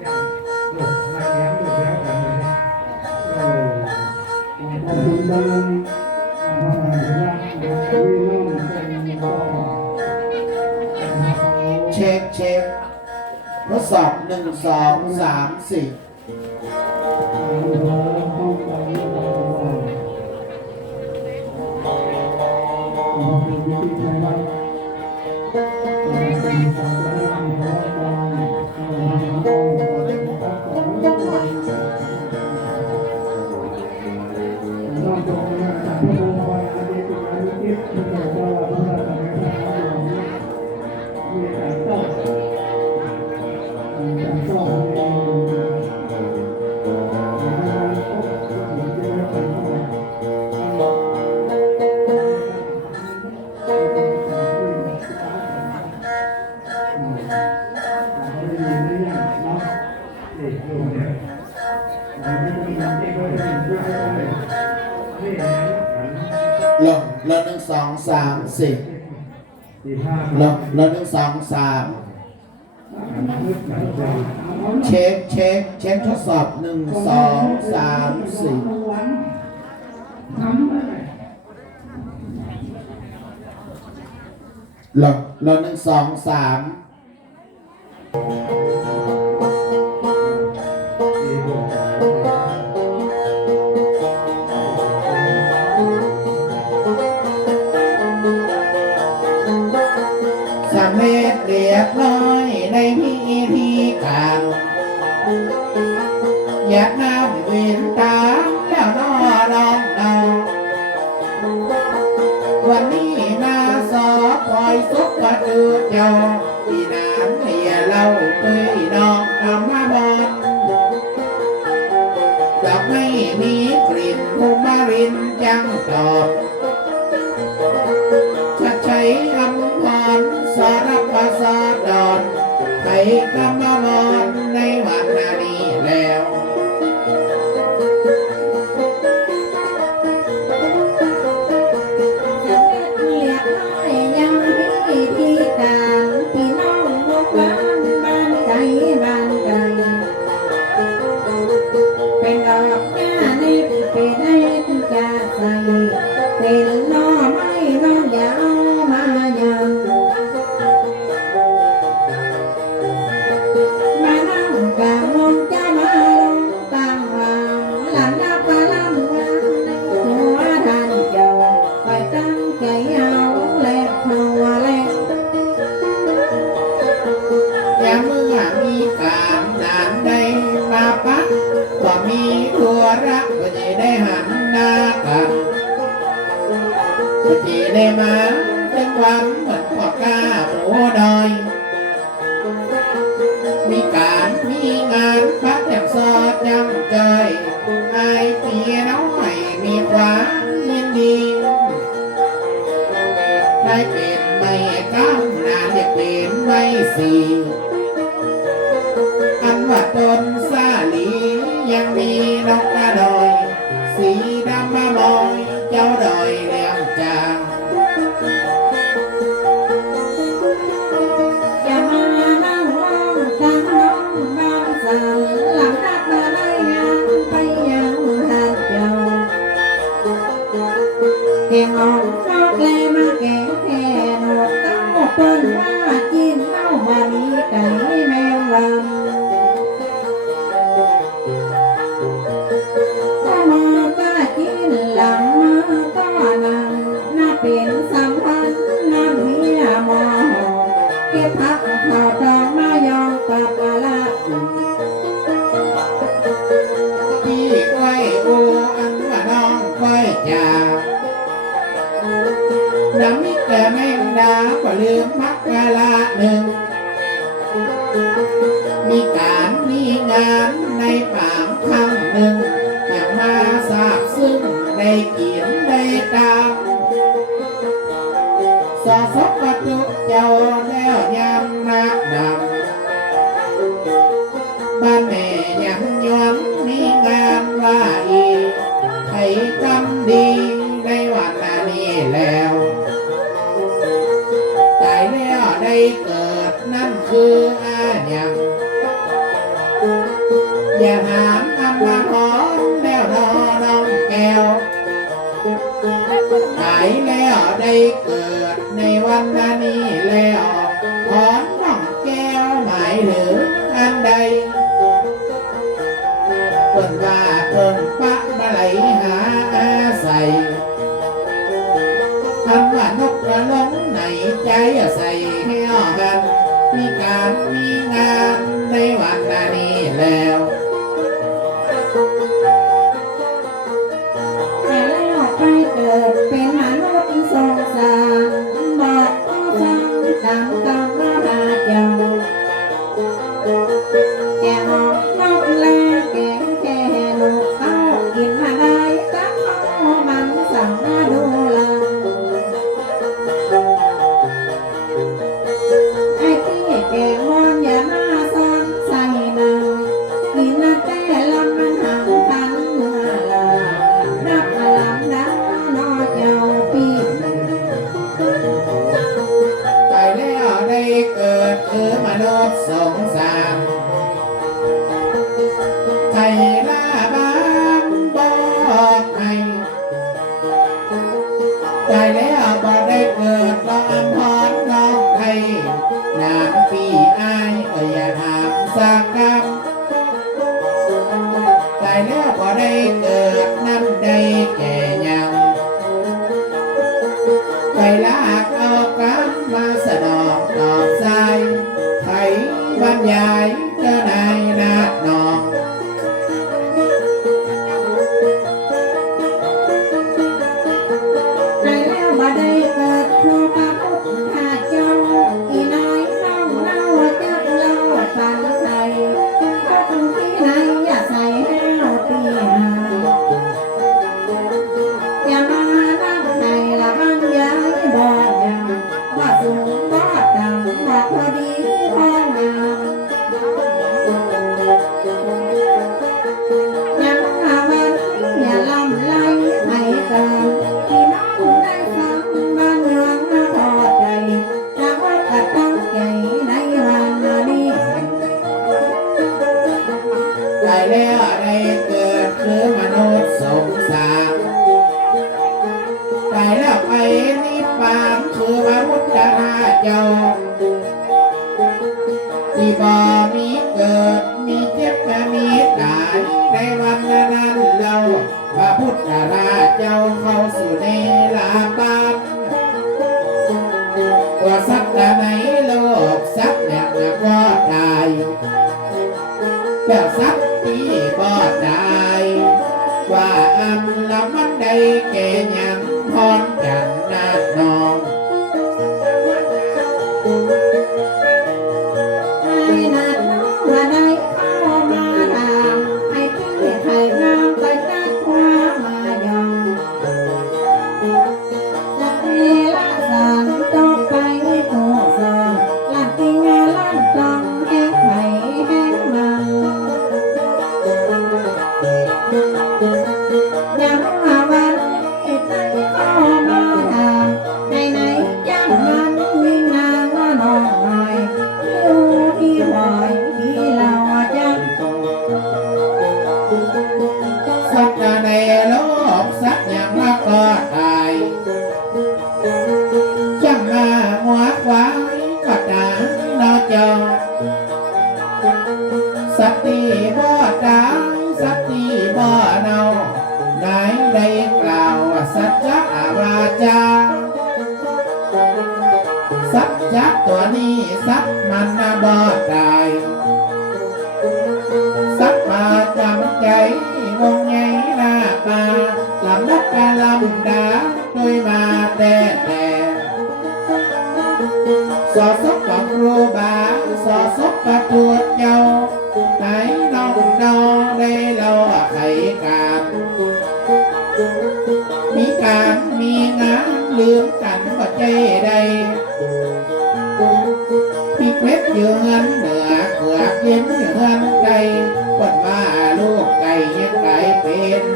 เช็คเช็คทดสอบหนึ่งสองสามสี่ นับนับหนึ่งสองสามเช็คเช็คเช็คทดสอบหนึ่งสองสามสี่เราเราหนึ่งสองสาม 야. tay ta xa sắp và tụ chào นามปีอายเอ่ยถามสักคำตายแล้วพอได้เกิดน Father.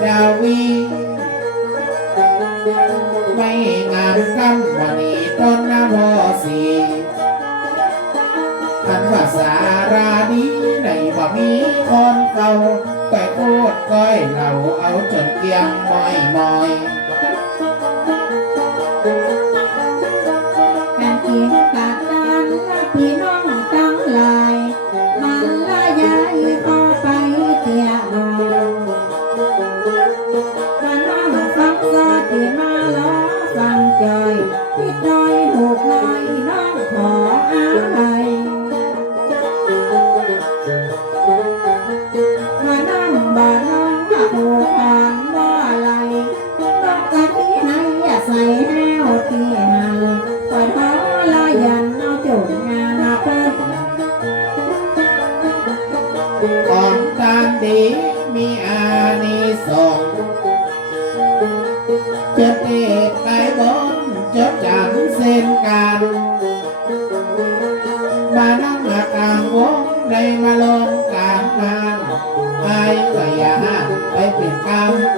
that we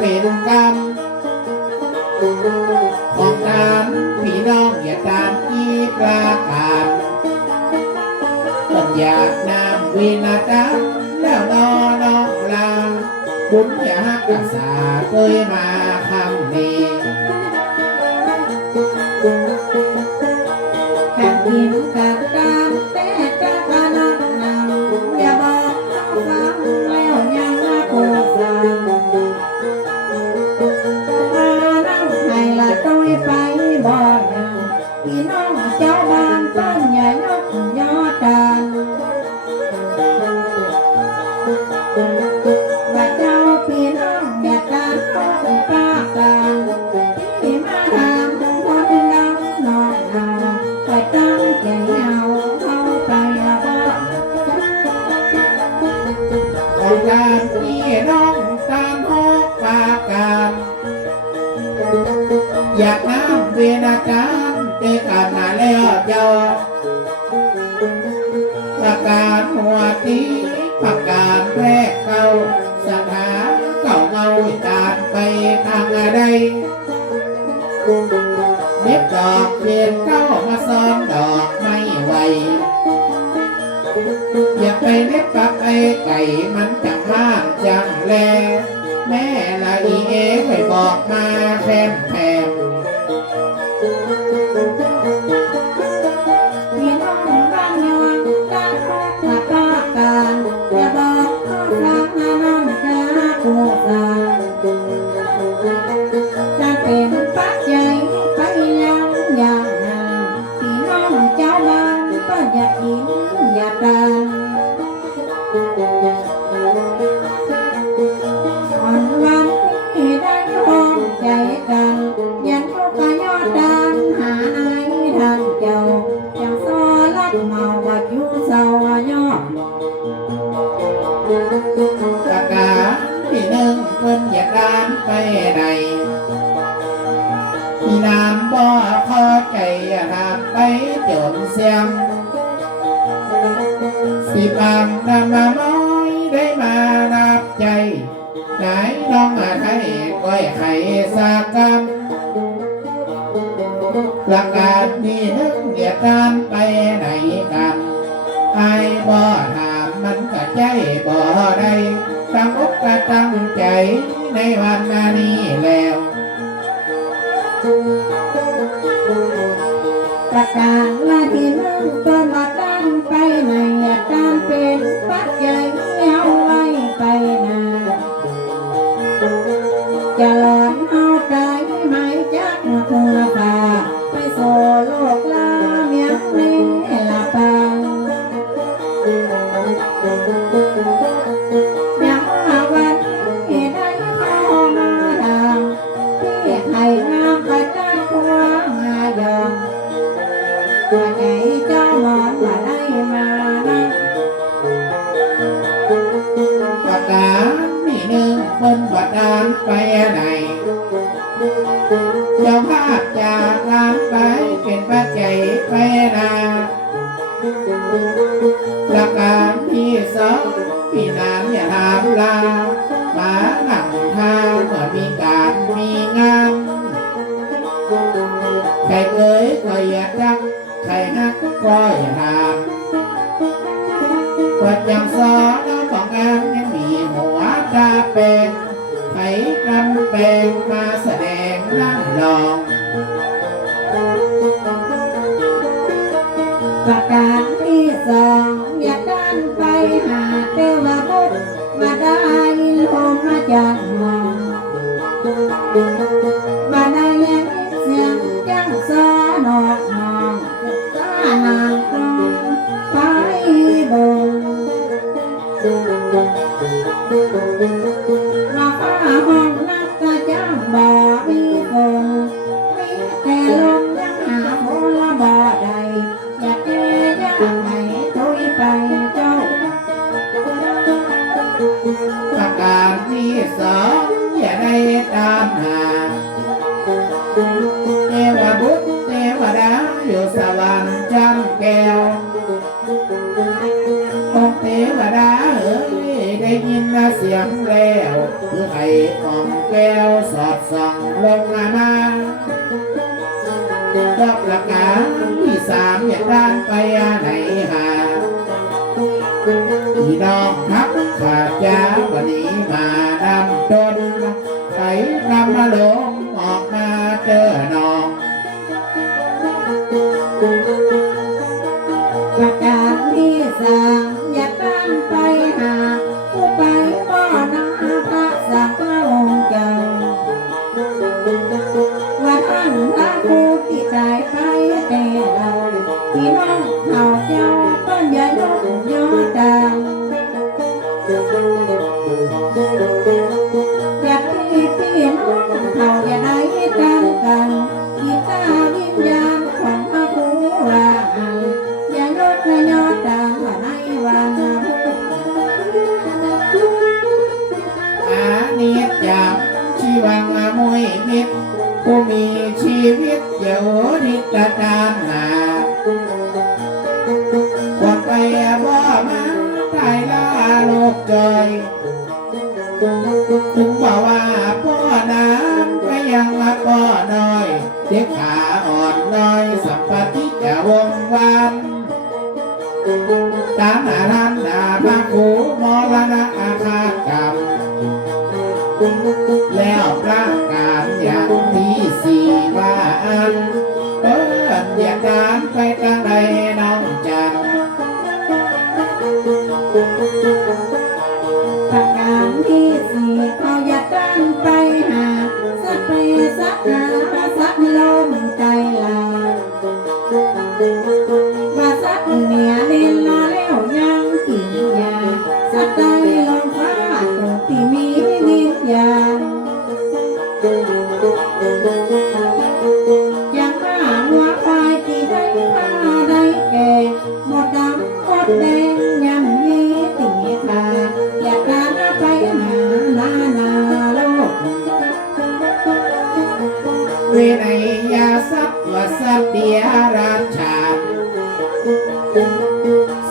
เป็นกรรมของน้ำพี่น้องอย่าตามที่ปลาการต้นอยากน้ำวินาตามแล้วนอนนอนลาคุณอย่ากักษาเคยมา งามพี่น้องตามหอกปากกาอยากน้ำเวนาการเตกันนาแล้วเจ้าประการหัวทีประการแรกเขาสถานเก่าเงาตาไปทางใด ไก่มันจะมากจังแล แม่ละอีเอ๋ไม่บอก นี้แล้วประการลาที่นั่งต้นมา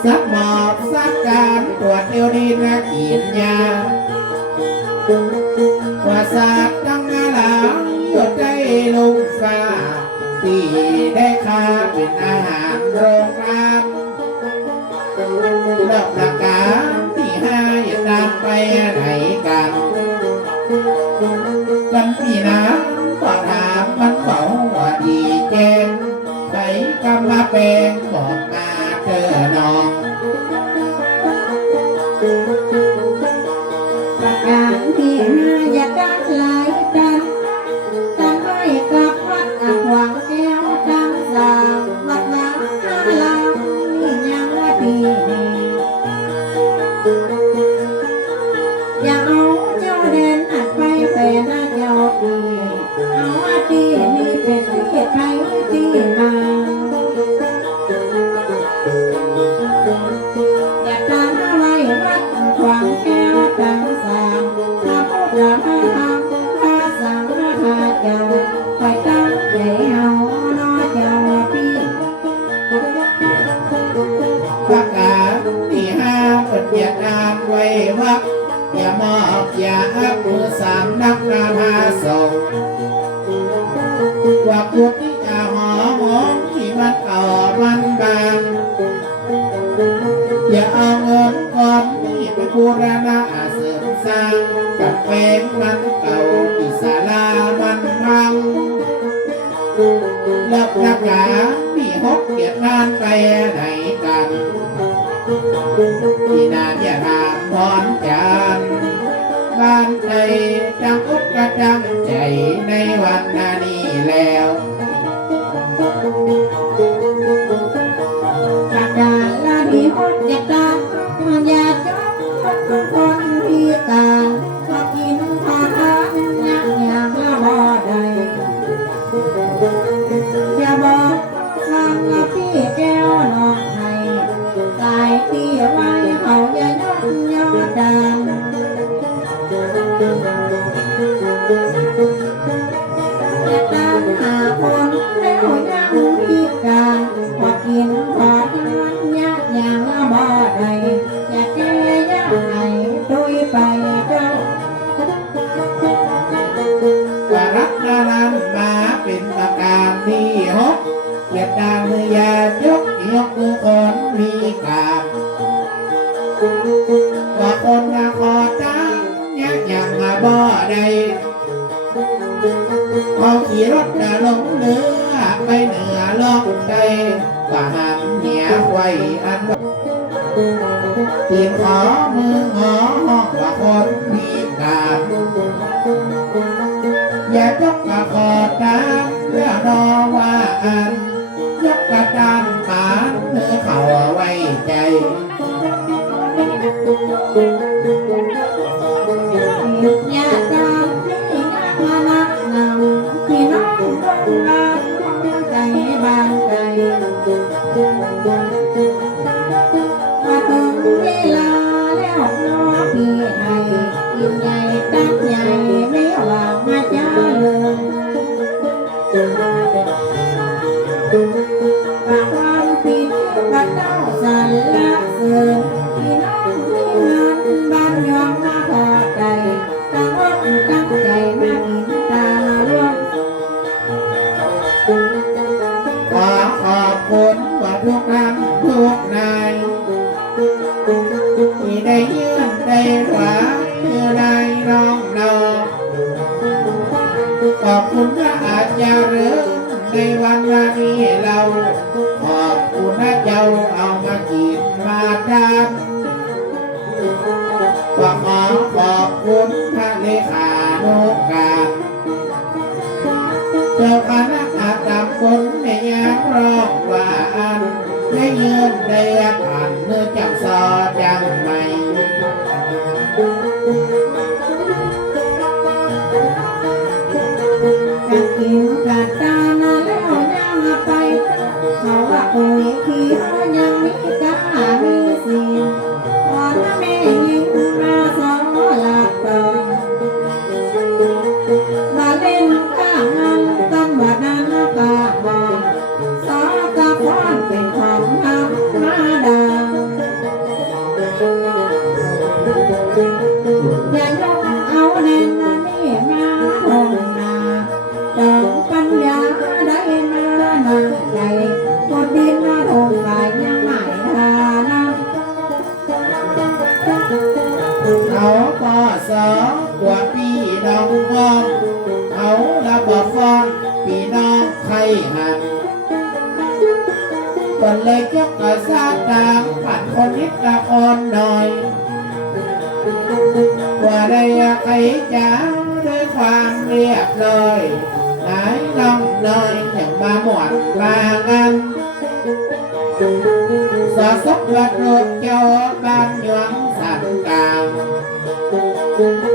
สักหมอบสักการตรวจเอวดีนะกกินยาว่าสากตั้งนาลาหยดได้ลงฟ้าตีได้ค่าเป็นอาหารโรงงานรอบนักกาที่ห้าอย่าตาไปไหนกันกันพี่น้ะก็ถามมันเฝ้าว่าดีแจ้งใครกมาแปลงบอก and on. อันเพียงขอมืองอ Thank you. คนยิดละอ่อนหน่อย ว่าได้ใครจ๋าด้วยความเรียบร้อยหายลำน้อยอย่างมาหมดกลางันสะสกระโดดเจ้าบ้านหยวงสันกลาง